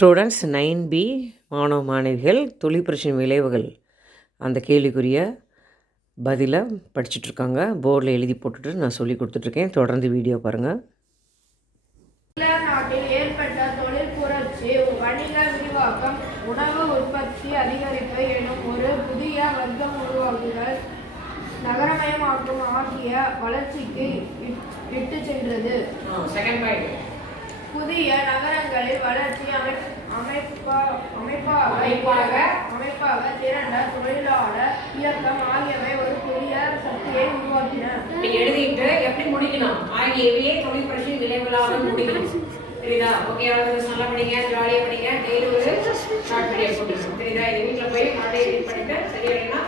Students 9B மாணவ மாணவிகள் தொழில் பிரச்சனை விளைவுகள் அந்த கேள்விக்குரிய பதிலை படிச்சுட்ருக்காங்க. போர்டில் எழுதி போட்டுட்டு நான் சொல்லி கொடுத்துட்ருக்கேன். தொடர்ந்து வீடியோ பாருங்கள். நாட்டில் ஏற்பட்ட தொழில் புரட்சி, வணிக விரிவாக்கம், உணவு உற்பத்தி அதிகரிப்பு எனும் ஒரு புதிய வர்க்கம் உருவாக்குதல், நகரமயமாக்கம் ஆகிய வளர்ச்சிக்கு இட்டு சென்றது. புதிய நகரங்களில் வளர்ச்சி அமைப்பாக திரண்ட தொழிலாளர் இயக்கம் ஆகியவை ஒரு புதிய சக்தியை உருவாக்கின. எழுதிட்டு எப்படி முடிக்கணும்? ஆகியவையே தொழில் புரட்சி விளைவுகளாக முடிக்கணும். சரிதா? ஓகே, நல்லா படிங்க, ஜாலியாக படிங்க. டெய்லி ஒரு ஷார்ட் வீடியோ போட்டுருக்கோம். சரிதா? இது வீட்டில் போய் நாளே எடிட் பண்ணிட்டு சரியா